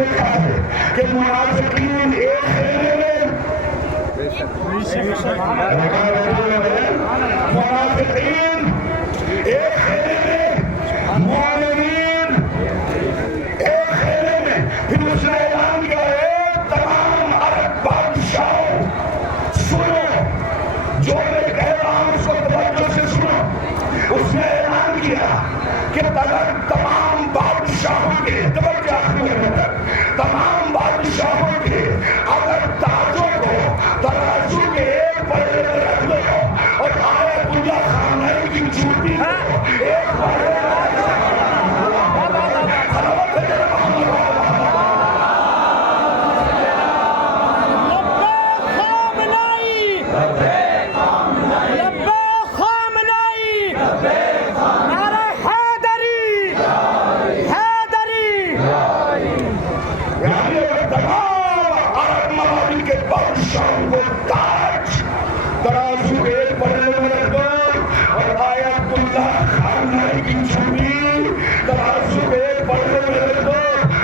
دیکھا ہے کہ منافقین ایک خیمے میں منافقین ایک خیمے میں، مومنین ایک خیمے میں. پھر اس نے اعلان کیا ہے تمام عرب بادشاہوں سنو، جو میں کہہ رہا ہوں اس کو توجہ سے سنو. اس نے اعلان کیا کہ اگر تمام بادشاہوں کے تمام بادشاہوں کے اگر تاجوں کو ترازو کے ایک پلڑے میں رکھ دو اور آیت اللہ خامنئی کی چوٹی کو ایک پلڑے میں رکھ دو. ترازو ایک پلڑے میں رکھ دو اور آیت اللہ خامنئی کی چوٹی ترازو ایک پلڑے میں رکھ دو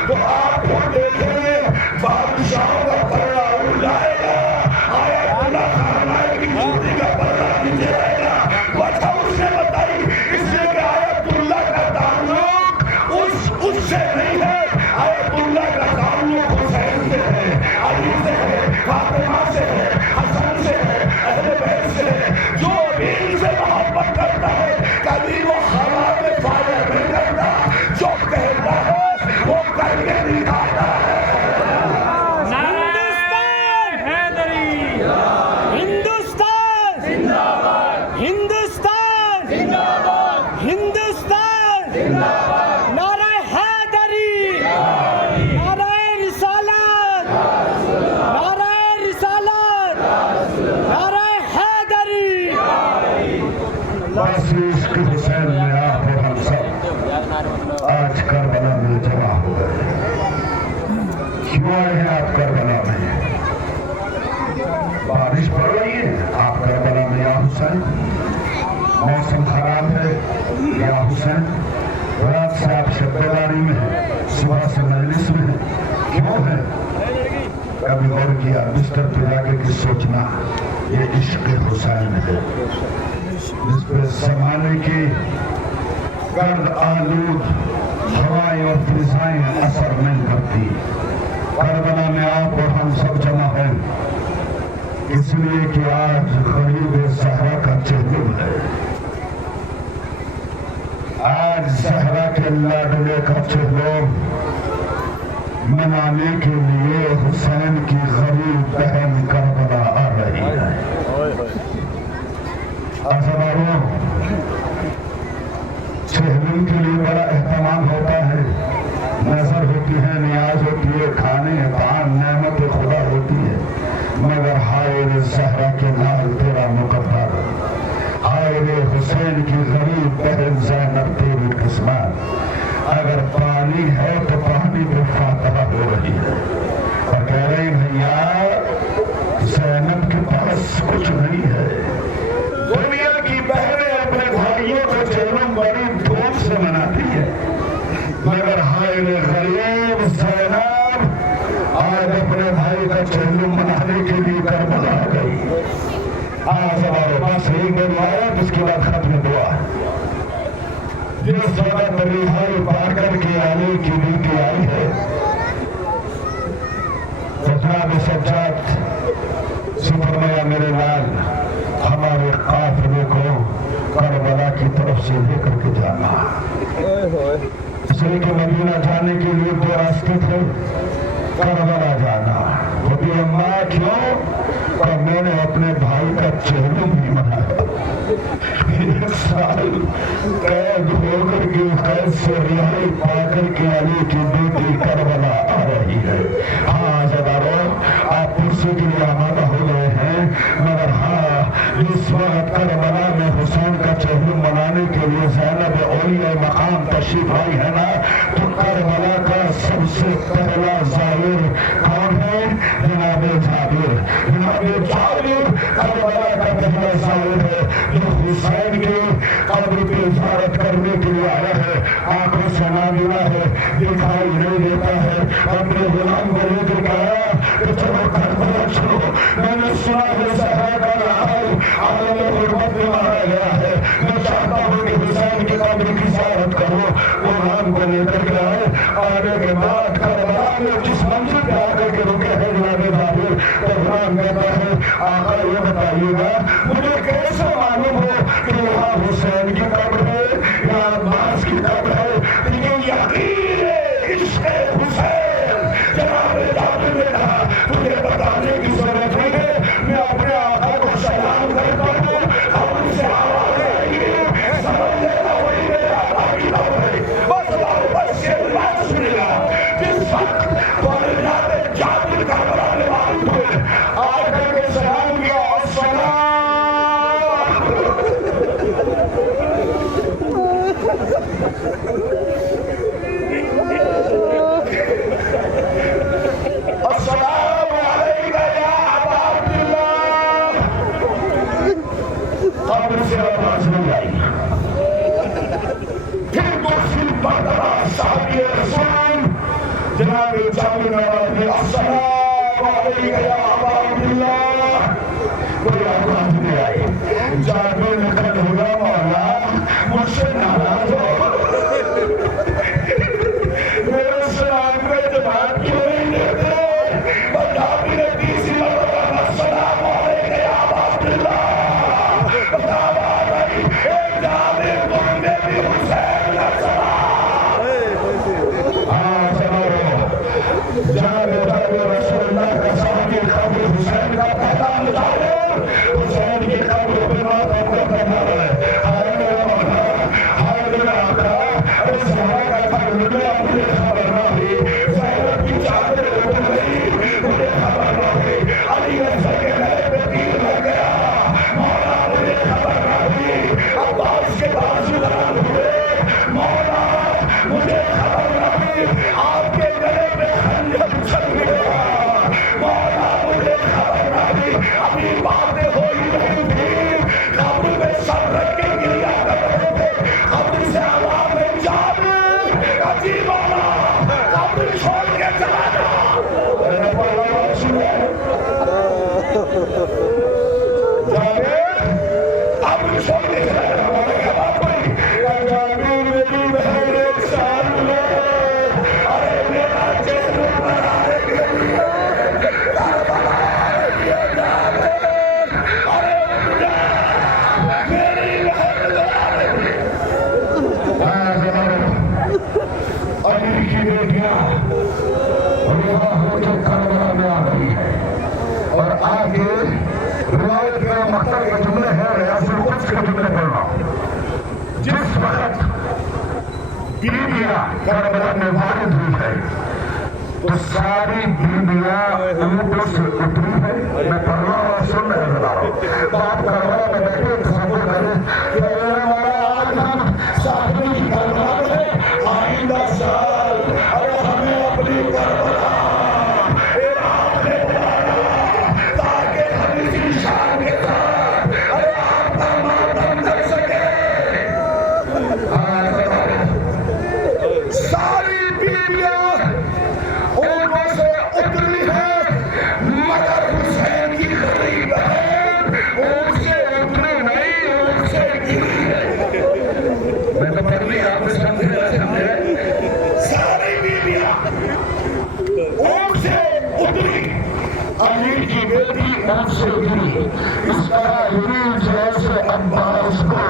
تو آپ کو دیکھیں بادشاہوں کا پلڑا اڑ جائے گا، آیت اللہ خامنئی کی چوٹی کا پلڑا نیچے رہے گا. وجہ اس نے بتائی اس لیے کہ آیت اللہ کا تعلق اس سے نہیں ہے، آیت اللہ کا تعلق حسین سے ہے، علی سے ہے، فاطمہ سے ہے، حسن سے ہے، اہل بیت سے ہے. جو بھی ان سے محبت کرتا ہے کبھی وہ ہوا میں فائر نہیں کرتا، جو کہتا ہے وہ کر کے دکھاتا ہے. عشق حسین میں آپ اور ہم سب آج کربلا میں جمع ہو گئے. کیوں آئے ہیں آپ کربلا میں؟ بارش پڑ رہی ہے آپ کربلا میں یا حسین؟ موسم خراب ہے یا حسین؟ رات سے آپ شب بیداری میں ہیں، صبح سے مجلس میں ہیں، کیوں ہے؟ کبھی غور کیا بستر پہ جا کے سوچنا یہ عشق حسین ہے جس پہ زمانے کی گرد آلود ہوائیں اور فضائیں اثر نہیں کرتی. کربلا میں آپ اور ہم سب جمع ہیں اس لیے کہ آج غریب زہرا کا چہلم ہے. آج زہرا کے لاڈلے کا چہلم منانے کے لیے حسین کی غریب بہن کربلا آ رہی ہے. عزیزانو، چہلم کے لیے بڑا اہتمام ہوتا ہے، نظر ہوتی ہے، نیاز ہوتی ہے، کھانے طعام نعمت خدا ہوتی ہے، مگر ہائے رے زہرا کے لال تیرا مقدر، ہائے رے حسین کی غریب بہن زینب تیری قسمت. اگر پانی ہے تو پانی پہ فاتحہ ہو رہی ہے اور کہہ رہی بھیا زینب کے پاس کچھ نہیں ہے. دنیا کی بہنیں اپنے بھائیوں کو چہلم بڑی دھوم سے مناتی ہے، مگر ہائے رے غریب زینب آج اپنے بھائی کا چہلم منانے کے لیے کربلا آ گئی. آج ہمارے پاس ایک دن آیا جس کے بعد ختم دعا جس جگہ پر رہائی پا کر کے آنے کی بیٹی آئی ہے. جناب سجاد سے فرمایا میرے لال ہمارے قافلے کو کربلا کی طرف سے لے کر کے جانا. اس لیے کہ مدینہ جانے کے لیے دو راستے تھے، کربلا جانا. وہ بھی اماں کیوں؟ اور میں نے اپنے بھائی کا چہلم بھی منایا. 1 سال قید ہو کر کے قید سے رہائی پا کر کے علی کی بیٹی کربلا آ رہی ہے. ہاں زدارو آپ پرسے کے لیے آمادہ ہو گئے ہیں، مگر ہاں اس وقت کربلا میں حسین کا چہلم منانے کے لیے زینب اولیاء مقام تشریف آئی ہے نا، تو کربلا کا سب سے پہلا ظاہر کون ہے؟ جناب جابر. جناب جابر کربلا کا پہلا ظاہر ہے جو حسین کے قبر کی زیارت کرنے کے لیے آیا ہے، آنکھوں سے نہ ملا ہے، دکھائی نہیں دیتا ہے، اپنے غلام کو لے کے گیا کہ چلو کربلا چلو، میں نے سنا ہے صحرا کا لحاظ عالم غربت میں مارا گیا ہے، میں چاہتا ہوں کہ حسین کی قبر کی زیارت کرو۔ غلام کو لے کر گیا ہے، آنے کے بعد کربلا میں جس منزل پہ آ کر کے رکے ہیں جناب بابر، تو غلام کہتا ہے آقا یہ بتائیے گا مجھے کیسے معلوم ہو کہ یہاں حسین کی قبر ہے یا عباس کی قبر ہے؟ لیکن یقین ہے عشق حسین جناب بابر نے کہا تجھے بتانے کی ضرورت نہیں ہے، میں اپنے آقا کو سلام کرتا ہوں، قبر سے آواز آئی ہے سمجھ لینا وہی میرے آقا کی قبر ہے۔ بس بس یہ بات سنے گا جس وقت والدات جابر کا برانے والد ہوئے آ کر کے سلام کیا السلام السلام علیکم یا ابا عبداللہ، قبر سے آواز نہیں آئی۔ پھر دوسری مرتبہ صحابی رسول جناب جابر نواز نے السلام علیکم یا ابا عبداللہ، کوئی آواز نہیں آئی۔ جابر نے کہا بولا مولا مجھ سے ناراض ہو، میرے سلام کا جواب کیوں نہیں دیتے؟ جابر نے تیسری مرتبہ السلام علیکم یا ابا عبداللہ، آواز آئی اے جابر تم نے بھی حسین کا سلام۔ ہاں چلو جناب رسول اللہ کا صاحب کی قبر حسین کا پہلا مظاہر، حسین کی قبر پہ ماتم کا قدر ہے۔ ہائے میرا مولا، ہائے میرا آقا، اے زہرا کا قبر مجھے اپنی خبر نہ ہوئی، زینب کی چادر اٹھ گئی مجھے خبر نہ ہوئی، علی اکبر کے گلے پہ تیر لگ گیا مولا مجھے خبر نہ ہوئی، عباس کے بازو لال ہوئے مولا مجھے خبر نہ ہوئی، آپ کے گلے پہ خنجر چل گیا مولا مجھے خبر نہ ہوئی۔ ابھی باتیں ہو ہی نہیں تھی، قبر میں سر رکھ کے گریا کر رہے تھے، قبر سے آواز ہے جابر کجی مولا قبر چھوڑ کے چلا جا۔ جابر قبر چھوڑ کے چلا جا، مولا کیا بات ہوئی؟ جابر میری بہن ایک سال میں ارے میرا چہرہ بنانے کے لیے کربلا یہ جابر ارے مجھے میری بہن بنا رہی ہے۔ علی کی بیٹیاں رہا ہو کے کربلا میں آ رہی ہے، اور آگے روایت کے مقتل کے جملے ہیں، ریاض القدس کے جملے پڑھنا۔ جس وقت بیویاں کربلا میں وارد ہوئی ہے تو ساری بیویاں اونٹوں سے اتری ہے۔ میں پڑھ رہا ہوں اور سن رہے بتا رہا ہوں، باپ کربلا میں بیٹھے تصور کریں کہ میرے مولا آج ہم ساتویں کی کربلا میں آئندہ سال ارے ہمیں اپنی کربلا عراق میں بلایا تاکہ ہم اسی شان کے ساتھ ارے آپ کا ماتم کر سکے۔ ساری بیویاں اونٹوں سے اتری ہے مگر حسین کی غریب بہن اونٹ سے اتری نہیں، اونٹ سے گری ہے۔ میں تو پڑھ لی آپ نے سمجھے ساری بیویاں اونٹ سے اتری، علی کی بیٹی اونٹ سے گری، اس طرح ہوئی جیسے عباس کو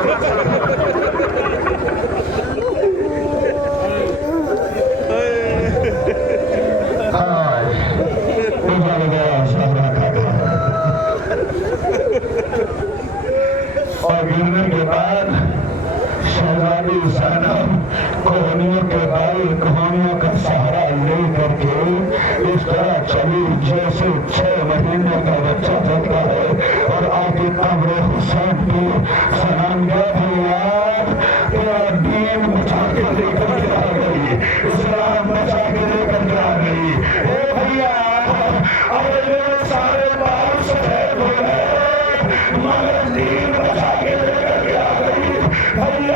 اور گرنے کے بعد شہزادی زینب کوہنیوں کے بال کہانیوں کا سہارا لے کر کے اس طرح چلی جیسے 6 مہینے کا بچہ چلتا ہے، اور آگے قبر حسین کی سلام گیا بھیا تیرا دین بچا کے لے کر کے آ گئی، اسلام بچا کے لے کر کے آ گئی۔ اے بھیا اب میرے سارے بال سفید ہو گئے مگر دین بچا کے لے کر کے آ گئی۔ بھیا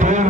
3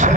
6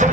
6